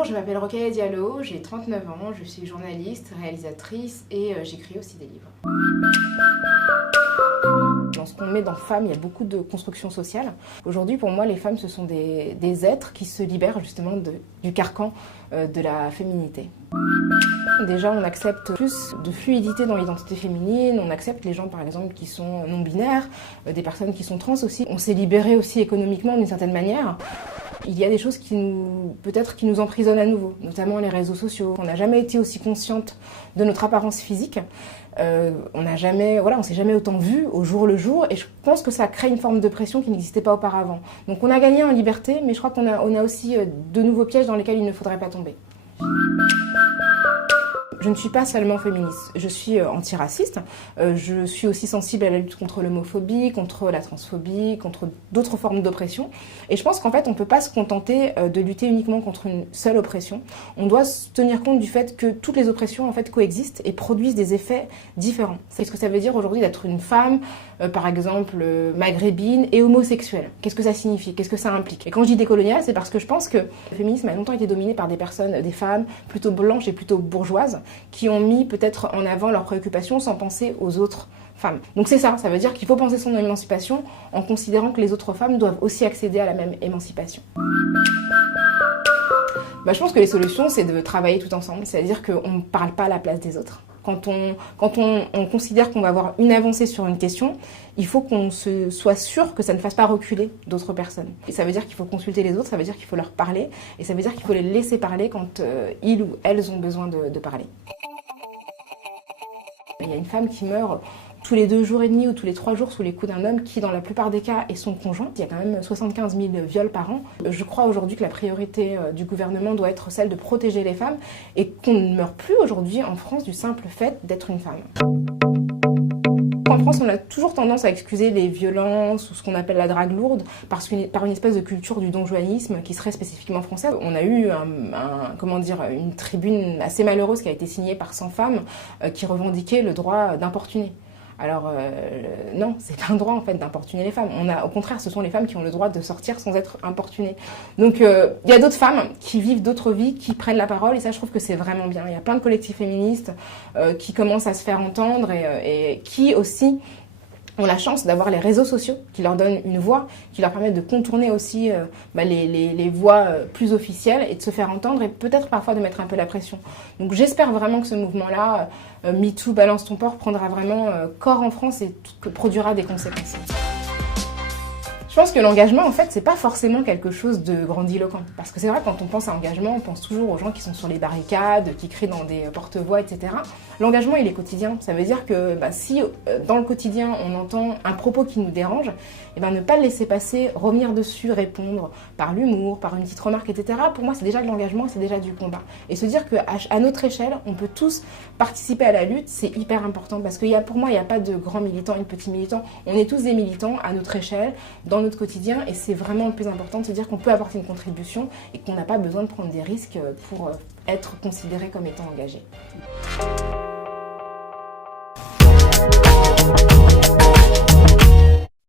Bonjour, je m'appelle Rokhaya Diallo, j'ai 39 ans, je suis journaliste, réalisatrice et j'écris aussi des livres. Dans ce qu'on met dans femme, il y a beaucoup de construction sociale. Aujourd'hui, pour moi, les femmes, ce sont des êtres qui se libèrent justement du carcan de la féminité. Déjà, on accepte plus de fluidité dans l'identité féminine, on accepte les gens, par exemple, qui sont non-binaires, des personnes qui sont trans aussi. On s'est libéré aussi économiquement d'une certaine manière. Il y a des choses qui nous emprisonnent à nouveau, notamment les réseaux sociaux. On n'a jamais été aussi consciente de notre apparence physique. On s'est jamais autant vu au jour le jour, et je pense que ça crée une forme de pression qui n'existait pas auparavant. Donc on a gagné en liberté, mais je crois qu'on a aussi de nouveaux pièges dans lesquels il ne faudrait pas tomber. Je ne suis pas seulement féministe, je suis antiraciste, je suis aussi sensible à la lutte contre l'homophobie, contre la transphobie, contre d'autres formes d'oppression. Et je pense qu'en fait, on ne peut pas se contenter de lutter uniquement contre une seule oppression. On doit tenir compte du fait que toutes les oppressions en fait coexistent et produisent des effets différents. Qu'est-ce que ça veut dire aujourd'hui d'être une femme, par exemple maghrébine et homosexuelle? Qu'est-ce que ça signifie? Qu'est-ce que ça implique? Et quand je dis décoloniale, c'est parce que je pense que le féminisme a longtemps été dominé par des femmes plutôt blanches et plutôt bourgeoises, qui ont mis peut-être en avant leurs préoccupations sans penser aux autres femmes. Donc c'est ça veut dire qu'il faut penser son émancipation en considérant que les autres femmes doivent aussi accéder à la même émancipation. Je pense que les solutions, c'est de travailler tout ensemble, c'est-à-dire qu'on ne parle pas à la place des autres. Quand on considère qu'on va avoir une avancée sur une question, il faut qu'on soit sûr que ça ne fasse pas reculer d'autres personnes. Et ça veut dire qu'il faut consulter les autres, ça veut dire qu'il faut leur parler, et ça veut dire qu'il faut les laisser parler quand ils ou elles ont besoin de parler. Il y a une femme qui meurt tous les 2 jours et demi ou tous les 3 jours sous les coups d'un homme qui, dans la plupart des cas, est son conjoint. Il y a quand même 75 000 viols par an. Je crois aujourd'hui que la priorité du gouvernement doit être celle de protéger les femmes et qu'on ne meurt plus aujourd'hui en France du simple fait d'être une femme. En France, on a toujours tendance à excuser les violences ou ce qu'on appelle la drague lourde par une espèce de culture du donjouanisme qui serait spécifiquement française. On a eu une tribune assez malheureuse qui a été signée par 100 femmes qui revendiquaient le droit d'importuner. Alors non, c'est pas un droit en fait d'importuner les femmes. Au contraire, ce sont les femmes qui ont le droit de sortir sans être importunées. Donc il y a d'autres femmes qui vivent d'autres vies, qui prennent la parole, et ça je trouve que c'est vraiment bien. Il y a plein de collectifs féministes qui commencent à se faire entendre et qui aussi ont la chance d'avoir les réseaux sociaux qui leur donnent une voix, qui leur permettent de contourner aussi les voix plus officielles et de se faire entendre et peut-être parfois de mettre un peu la pression. Donc j'espère vraiment que ce mouvement-là, MeToo, Balance ton porc, prendra vraiment corps en France et produira des conséquences. Je pense que l'engagement, en fait, c'est pas forcément quelque chose de grandiloquent. Parce que c'est vrai, quand on pense à engagement, on pense toujours aux gens qui sont sur les barricades, qui crient dans des porte-voix, etc. L'engagement, il est quotidien. Ça veut dire que si dans le quotidien, on entend un propos qui nous dérange, ne pas le laisser passer, revenir dessus, répondre par l'humour, par une petite remarque, etc. Pour moi, c'est déjà de l'engagement, c'est déjà du combat. Et se dire qu'à notre échelle, on peut tous participer à la lutte, c'est hyper important. Parce que pour moi, il n'y a pas de grands militants et de petits militants. On est tous des militants à notre échelle, dans notre quotidien, et c'est vraiment le plus important de se dire qu'on peut apporter une contribution et qu'on n'a pas besoin de prendre des risques pour être considéré comme étant engagé.